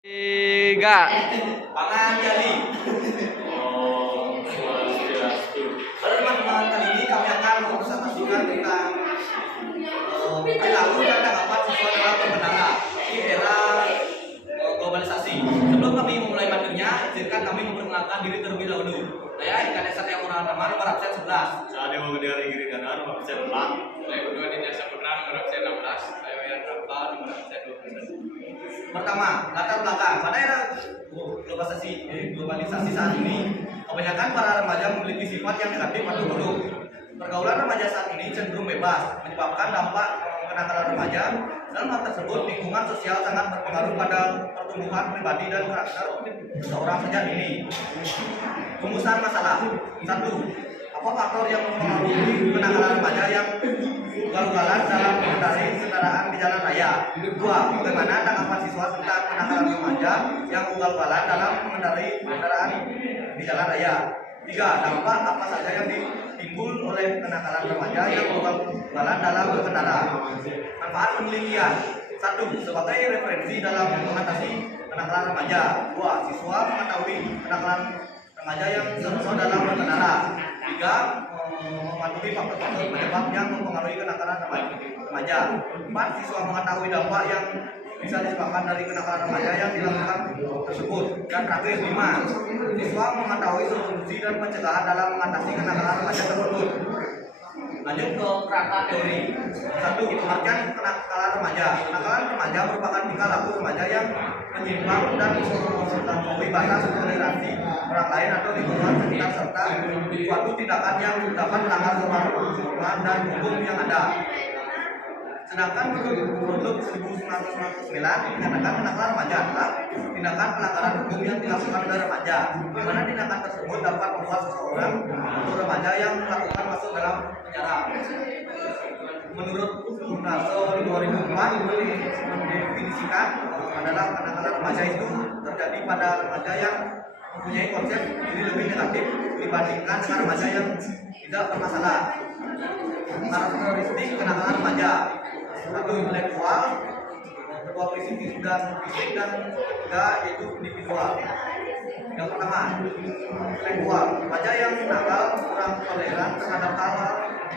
Tiga. Pangan jadi. Oh, swastiastu. Pada teman-teman kali ini kami akan mempresentasikan tentang perilaku dan tanggapan siswa dalam berbernegara di era globalisasi. Sebelum kami memulai materinya, izinkan kami memperkenalkan diri terlebih dahulu. Saya Ikan Desa Tiang Orang Teman, nomor absen 11. Saya mau dari Giri Ganar, nomor absen 4. Saya kedua di Desa Putra nomor absen 16. Saya Wayan Rapa nomor absen 12. Pertama, latar belakang. Pada era globalisasi saat ini, kebanyakan para remaja memiliki sifat yang negatif atau buruk. Pergaulan remaja saat ini cenderung bebas, menyebabkan dampak kenakalan remaja. Dalam hal tersebut, lingkungan sosial sangat berpengaruh pada pertumbuhan pribadi dan karakter seseorang sejak dini. Rumusan masalah. 1. Apa faktor yang mempengaruhi kenakalan remaja yang ugal-ugalan dalam mengendarai kendaraan di jalan raya? 2. Bagaimana tanggapan siswa tentang kenakalan remaja yang ugal-ugalan dalam mengendarai kendaraan di jalan raya? 3. Dampak apa saja yang ditimbul oleh kenakalan remaja yang ugal-ugalan dalam berkendara? Manfaat penelitian. 1. Sebagai referensi dalam mengatasi kenakalan remaja. 2. Siswa mengetahui kenakalan remaja yang sesuai dalam berkendara. 3. Mematuhi faktor-faktor penyebab yang mempengaruhi kenakalan remaja. 4. Siswa mengetahui dampak yang bisa disebabkan dari kenakalan remaja yang dilakukan tersebut. Dan terakhir 5. Siswa mengetahui solusi dan pencegahan dalam mengatasi kenakalan remaja tersebut. Lanjut ke kerangka teori. 1. Pengertian kenakalan remaja. Kenakalan remaja merupakan tingkah laku remaja yang menyimpang dan melampaui batas toleransi orang lain atau lingkungan sekitar serta suatu tindakan yang dapat melanggar norma dan hukum yang ada. Sedangkan menurut 1999 dinyatakan kenakalan remaja adalah tindakan pelanggaran hukum yang dilakukan oleh remaja, di mana tindakan tersebut dapat membuat seseorang atau remaja yang melakukan masuk dalam penjara. Menurut UNASO 2004 mendefinisikan adalah kenakalan remaja itu terjadi pada remaja yang mempunyai konsep diri lebih negatif dibandingkan dengan remaja yang tidak bermasalah. Karakteristik kenakalan remaja: 1. Intelektual, 2. fisik dan ketiga yaitu individual. Yang pertama, intelektual. Remaja yang nakal, kurang toleran terhadap hal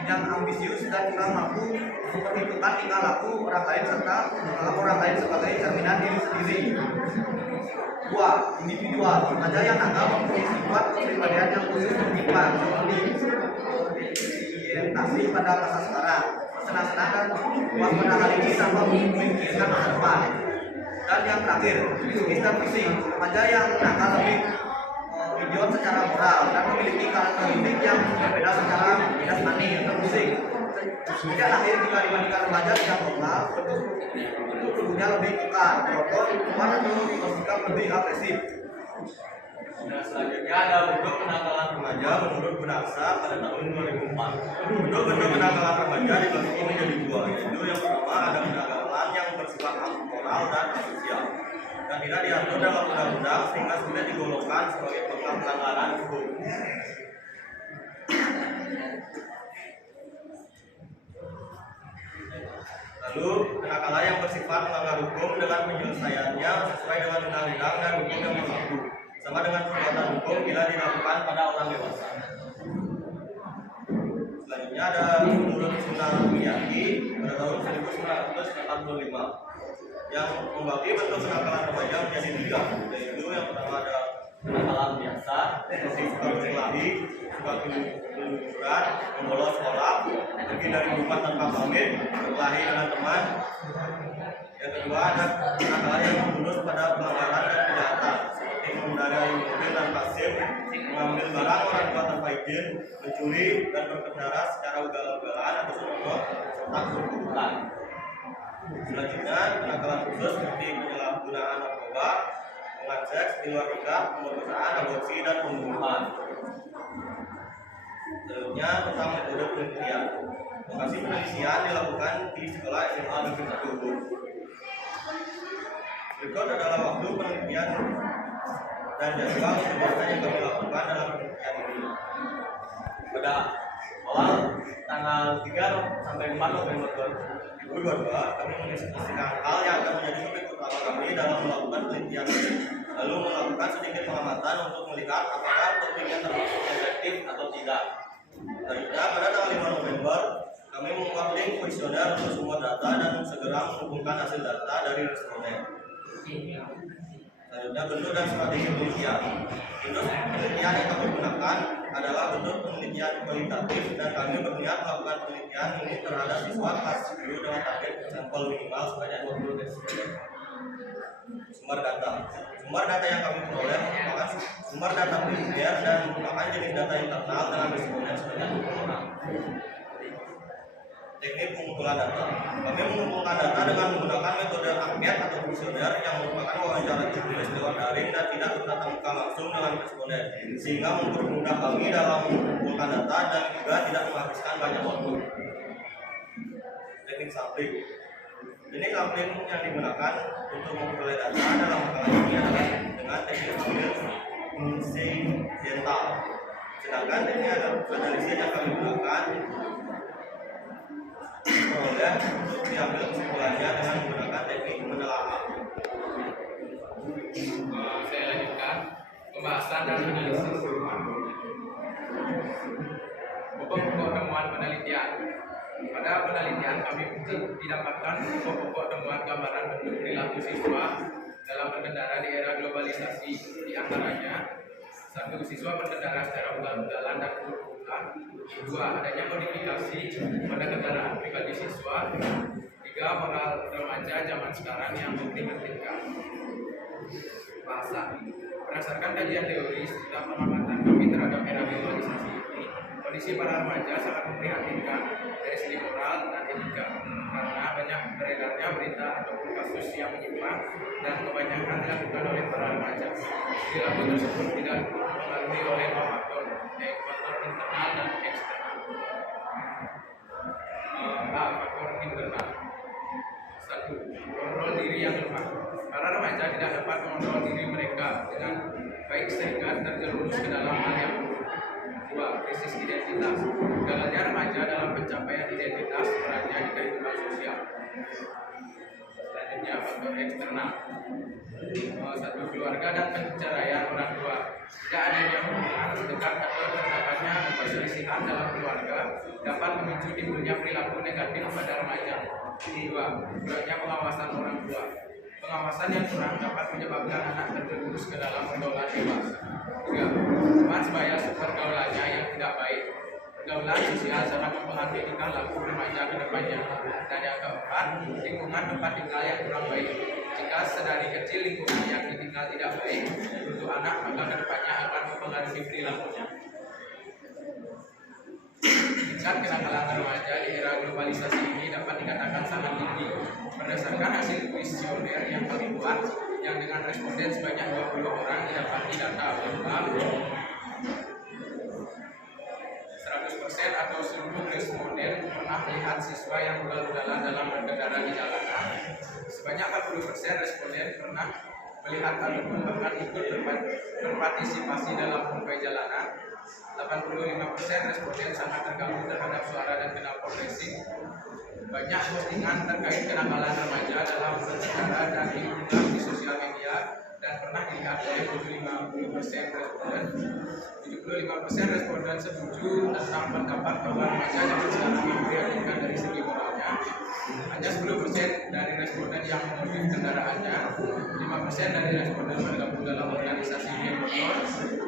yang ambisius dan kurang mampu memperhitungkan tingkah laku orang lain serta menganggap orang lain sebagai cerminan diri sendiri. 2. Individual. Remaja yang nakal mempunyai sifat kepribadian yang khusus menyimpan seperti orientasi pada masa sekarang, senang-senang dan waspada hal ini tanpa memikirkan masa depan. Dan yang terakhir, psikis dan fisik. Remaja yang nakal lebih idiot secara moral dan memiliki karakteristik yang berbeda secara jasmani atau fisik. Sejak lahir jika dibandingkan remaja yang normal, bentuk tubuhnya lebih kekar, berotot, kuat atau bersikap lebih agresif. Nah, selanjutnya ada bentuk kenakalan remaja menurut Gunaksa pada tahun 2004. Bentuk-bentuk kenakalan remaja dibagi menjadi dua, yaitu yang pertama ada kenakalan yang bersifat amoral dan asosial dan tidak diatur dalam undang-undang sehingga tidak digolongkan sebagai pelanggaran hukum. Lalu kenakalan yang bersifat melanggar hukum dengan penyelesaiannya sesuai dengan undang-undang dan hukum yang berlaku, sama dengan perbuatan hukum bila dilakukan pada orang dewasa. Selanjutnya ada menurut Sunan Miyaki pada tahun 1945 yang membagi bentuk kenakalan remaja menjadi 3, yaitu yang pertama ada kenakalan biasa seperti suka berkelahi, suka keluyuran, membolos sekolah, pergi dari rumah tanpa pamit, berkelahi dengan teman. Yang kedua ada kenakalan yang lulus pada pelanggaran dan kejahatan seperti mengendarai mobil tanpa SIM, mengambil barang orang tua tanpa izin, mencuri dan berkendara secara ugal-ugalan atau senonoh serta keburukan. Selanjutnya kenakalan khusus seperti penyalahgunaan narkoba, hubungan seks di luar nikah, pemerkosaan, aborsi dan pembunuhan. Selanjutnya tentang metode penelitian. Lokasi penelitian dilakukan di sekolah SMA Negeri 1. Berikut adalah waktu penelitian dan jadwal kegiatan yang kami lakukan dalam penelitian ini. Pada awal tanggal 3 sampai 4 November Kedua, kami mendiskusikan hal yang akan menjadi topik utama kami dalam melakukan penelitian ini, lalu melakukan sedikit pengamatan untuk melihat apakah topiknya termasuk efektif atau tidak. Selanjutnya, pada tanggal 5 November, kami membuat link kuesioner untuk semua data dan segera mengumpulkan hasil data dari responden. Selanjutnya, bentuk dan strategi penelitian. Bentuk penelitian yang kami gunakan adalah bentuk penelitian kualitatif dan kami berniat melakukan penelitian ini terhadap siswa kelas 10 dengan target sampel minimal sebanyak 20 responden. Sumber data yang kami peroleh merupakan sumber data primer dan merupakan jenis data internal dalam responden sebanyak 20 orang. Teknik pengumpulan data. Kami mengumpulkan data dengan menggunakan metode angket atau kuesioner yang merupakan wawancara tertulis lewat daring dan tidak bertatap muka langsung dengan responden, sehingga mempermudah kami dalam mengumpulkan data dan juga tidak menghabiskan banyak waktu. Teknik sampling. Teknik sampling yang digunakan untuk memperoleh data dalam makalah ini adalah dengan teknik sampling incidental. Sedangkan teknik analisis yang kami gunakan peroleh untuk diambil kesimpulannya dengan menggunakan teknik menelaah. Saya lanjutkan pembahasan dan analisis. Pokok-pokok temuan penelitian. Pada penelitian kami didapatkan pokok-pokok temuan gambaran bentuk perilaku siswa dalam berkendara di era globalisasi, di antaranya: 1. Siswa berkendara secara ugal-ugalan dan ugal-ugalan. 2. Adanya modifikasi pada kendaraan pribadi siswa. 3. Moral remaja zaman sekarang yang memprihatinkan. Bahasa. Berdasarkan kajian teori serta pengamatan kami terhadap era globalisasi ini, kondisi para remaja sangat memprihatinkan dari segi moral dan etika, karena banyak beredarnya berita ataupun kasus yang menyimpang dan kebanyakan dilakukan oleh para remaja. Perilaku tersebut tidak dipengaruhi oleh dua faktor, yaitu faktor internal dan eksternal. Faktor internal. 1. Kontrol diri yang lemah. Para remaja tidak dapat mengontrol diri mereka dengan baik sehingga terjerumus ke dalam hal yang buruk. 2. Krisis identitas. Gagalnya remaja dalam pencapaian identitas perannya di kehidupan sosial. Selanjutnya, faktor eksternal. 1. Keluarga dan perceraian orang tua. Tidak adanya hubungan dekat atau terdapatnya perselisihan dalam keluarga dapat memicu timbulnya perilaku negatif pada remaja. 2. Kurangnya pengawasan orang tua. Pengawasan yang kurang dapat menyebabkan anak terjerumus ke dalam pergaulan bebas. 3. Teman sebaya pergaulannya yang tidak baik. Pergaulan sosial sangat mempengaruhi tingkah laku remaja ke depannya. Dan yang keempat, lingkungan tempat tinggal yang kurang baik. Jika sedari kecil lingkungan yang ditinggal tidak baik untuk anak, maka ke depannya akan mempengaruhi perilakunya. Tingkat kenakalan remaja di era globalisasi ini dapat dikatakan sangat tinggi. Berdasarkan hasil kuesioner yang kami buat, yang dengan responden sebanyak 20 orang, didapati data bahwa 100% atau seluruh responden pernah melihat siswa yang ugal-ugalan dalam berkendara di jalanan. Sebanyak 40% responden pernah melihat ataupun bahkan ikut berpartisipasi dalam konvoi jalanan. 85% responden sangat terganggu terhadap suara dan knalpot racing. Banyak postingan terkait kenakalan remaja dalam berkendara dan diunggah di sosial media dan pernah dilihat oleh 75% responden. 75% responden setuju tentang pendapat bahwa remaja zaman sekarang memprihatinkan dari segi moralnya. Hanya 10% dari responden yang memilih kendaraannya. 5% dari responden bergabung dalam organisasi geng motor.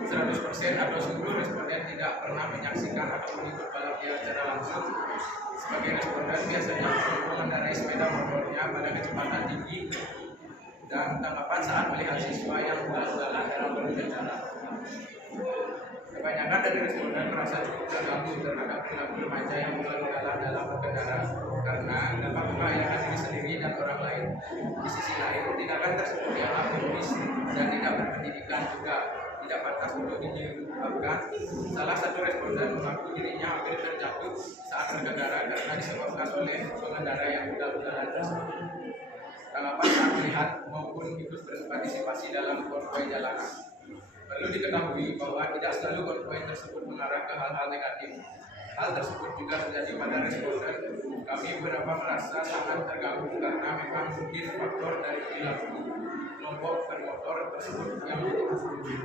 100% atau seluruh responden tidak pernah menyaksikan atau mengikut balap liar secara langsung. Sebagai responden biasanya mengendarai sepeda motornya pada kecepatan tinggi dan tanggapan saat melihat siswa yang ugal-ugalan dalam berkendara. Kebanyakan dari responden merasa cukup terganggu terhadap perilaku remaja yang ugal-ugalan dalam berkendara karena dapat membahayakan diri sendiri dan orang lain. Di sisi lain, tindakan tersebut dianggap egois dan tidak berpendidikan juga. Tidak pantas untuk dilakukan. Salah satu responden mengaku dirinya hampir terjatuh saat berkendara karena disebabkan oleh pengendara yang ugal-ugalan tersebut. Tanggapan saat melihat maupun ikut berpartisipasi dalam konvoi jalanan. Perlu diketahui bahwa tidak selalu konvoi tersebut mengarah ke hal-hal negatif. Hal tersebut juga terjadi pada responden Kami beberapa merasa sangat terganggu karena memang mungkin faktor dari perilaku kelompok bermotor tersebut yang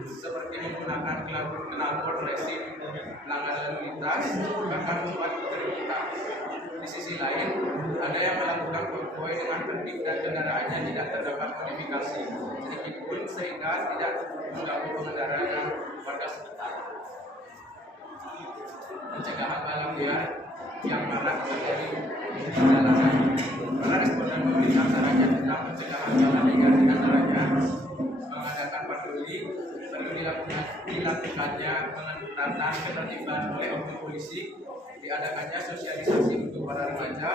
seperti menggunakan knalpot racing, melanggar lalu lintas, bahkan membuat terluka. Di sisi lain, ada yang melakukan konvoy dengan tertib dan kendaraannya tidak terdapat modifikasi sedikit pun sehingga tidak mengganggu pengendara dan warga sekitar. Pencegahan balap liar yang marak terjadi di jalanan. Para responden meminta caranya tentang pencegahan balap liar di antaranya mengadakan patroli, perlu dilakukannya pengetatan ketertiban oleh oknum polisi, diadakannya sosialisasi untuk para remaja,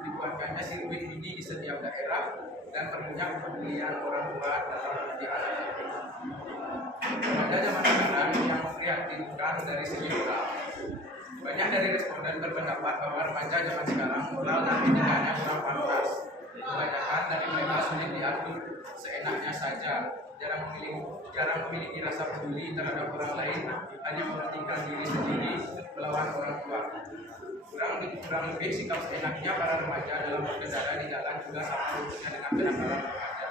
dibuatkannya sirkuit mini di setiap daerah, dan perlunya kepedulian orang tua dalam mendidik anak. Remaja zaman sekarang yang memprihatinkan dari segi moral. Banyak dari responden berpendapat bahwa remaja zaman sekarang moral dan etikanya kurang pantas. Kebanyakan dari mereka sulit diatur seenaknya saja, jarang memiliki rasa peduli terhadap orang lain, hanya mementingkan diri sendiri melawan orang tua. Kurang lebih sikap seenaknya para remaja dalam berkendara di jalan juga sama runtutnya dengan kenakalan remaja.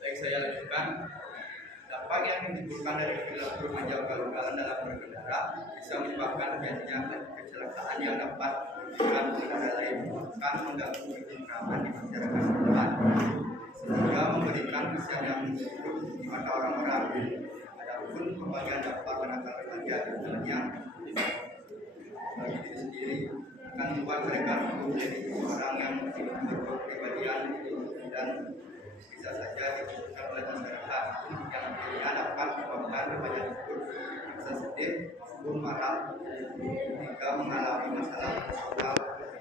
Baik, saya lanjutkan. Dampak yang ditimbulkan dari perilaku remaja ugal-ugalan dalam berkendara bisa menyebabkan terjadinya kecelakaan yang dapat merugikan pengendara lain, bahkan mengganggu ketentraman di masyarakat setempat, sehingga memberikan kesan yang buruk di mata orang-orang. Adapun pembagian dampak kenakalan remaja sebenarnya bagi diri sendiri akan membuat mereka menjadi orang yang berkepribadian dan bisa saja dibutuhkan oleh masyarakat yang akhirnya dapat menyebabkan remaja tersebut bisa sedih maupun marah hingga mengalami masalah sosial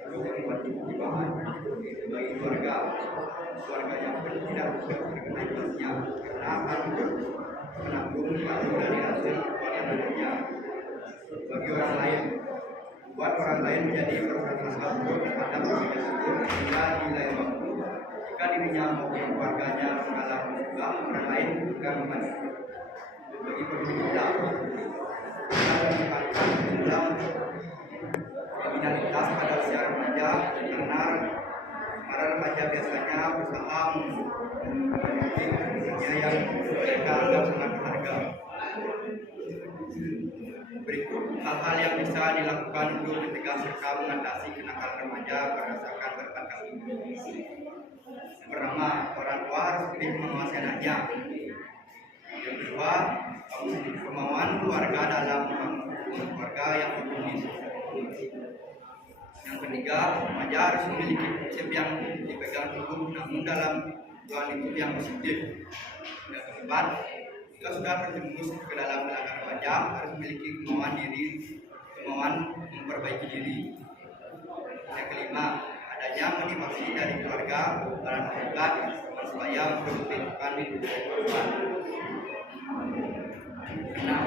lalu membuat kehidupan bagi keluarga yang tidak bisa terkena imbasnya karena harus menanggung paling dari hasil perbuatannya. Bagi orang lain, buat orang lain menjadi berprasangka buruk terhadap remaja tersebut hingga di lain waktu jika dirinya maupun keluarganya mengalami musibah, orang lain juga membantu. Bagi pemerintah, kita meningkatkan jumlah kriminalitas pada usia remaja karena para remaja biasanya berusaha memiliki kerja yang mereka anggap sangat berharga. Berikut hal-hal yang bisa dilakukan untuk mencegah serta mengatasi kenakalan remaja berdasarkan berbagai. Yang pertama, orang tua harus lebih mengawasi anaknya. Yang kedua, kemauan keluarga dalam membangun keluarga yang harmonis. Yang ketiga, remaja harus memiliki prinsip yang dipegang teguh namun dalam ruang lingkup yang positif. Yang keempat, jika sudah terjerumus ke dalam pelanggaran remaja harus memiliki kemauan memperbaiki diri. Yang kelima, adanya motivasi dari keluarga para terlibat supaya memperbaiki kehidupan. Keenam,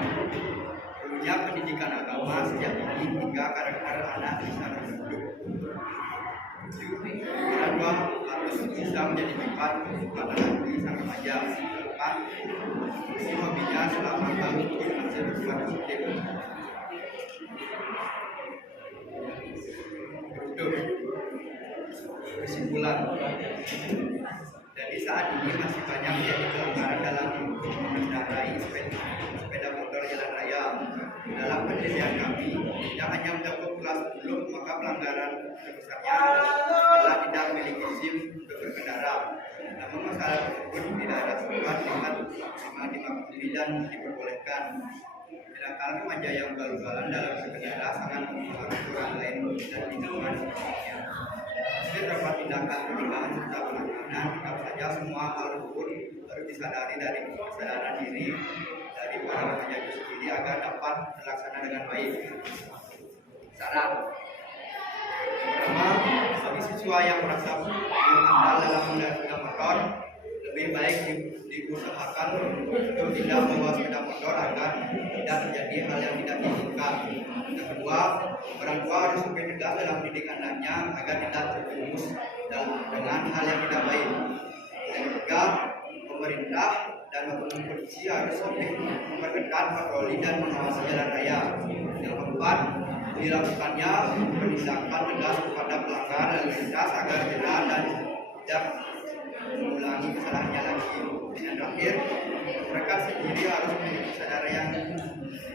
perlunya pendidikan agama sejak dini hingga karakter anak bisa terbentuk. Orang tua harus bisa menjadi tempat pada nanti sang remaja. Keempat, hobinya selama baru masih bersifat positif. Kesimpulan, jadi saat ini masih banyak yang pelanggaran dalam mengendarai sepeda motor jalan raya. Dalam penelitian kami, tidak hanya mencakup kelas 10, maka pelanggaran terbesarnya adalah tidak memiliki SIM untuk berkendara. Namun masalah tersebut di daerah setempat dengan maksimal dimaklumi dan diperbolehkan. Tindakan remaja yang ugal-ugalan dalam berkendara sangat mempengaruhi orang lain dan lingkungan sekitarnya. Hasil dapat tindakan pencegahan serta penanganan, tetap saja semua hal tersebut harus disadari dari kesadaran diri dari para remaja itu sendiri agar dapat terlaksana dengan baik. Saran: pertama, bagi siswa yang merasa belum andal dalam mengendarai sepeda motor, lebih baik diusahakan untuk tidak membawa sepeda motor agar tidak terjadi hal yang tidak diinginkan. Yang kedua, orang tua harus lebih tegas dalam mendidik anaknya agar tidak terjerumus dengan hal yang tidak baik. Yang ketiga, pemerintah dan oknum polisi harus lebih memperketat patroli dan mengawasi jalan raya. Yang keempat, dilakukannya penindakan tegas kepada pelanggar lalu lintas agar jelas dan tidak mengulangi kesalahannya lagi. Yang terakhir, mereka sendiri harus memiliki kesadaran yang tinggi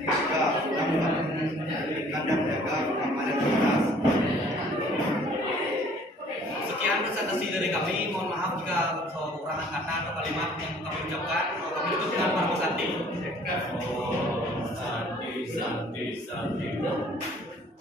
juga dalam memberikan dan menjaga keamanan lintas. Sekian presentasi dari kami. Mohon maaf jika kekurangan kata atau kalimat yang kami ucapkan. Kami tutup dengan Pak Santi. Oh, Santi.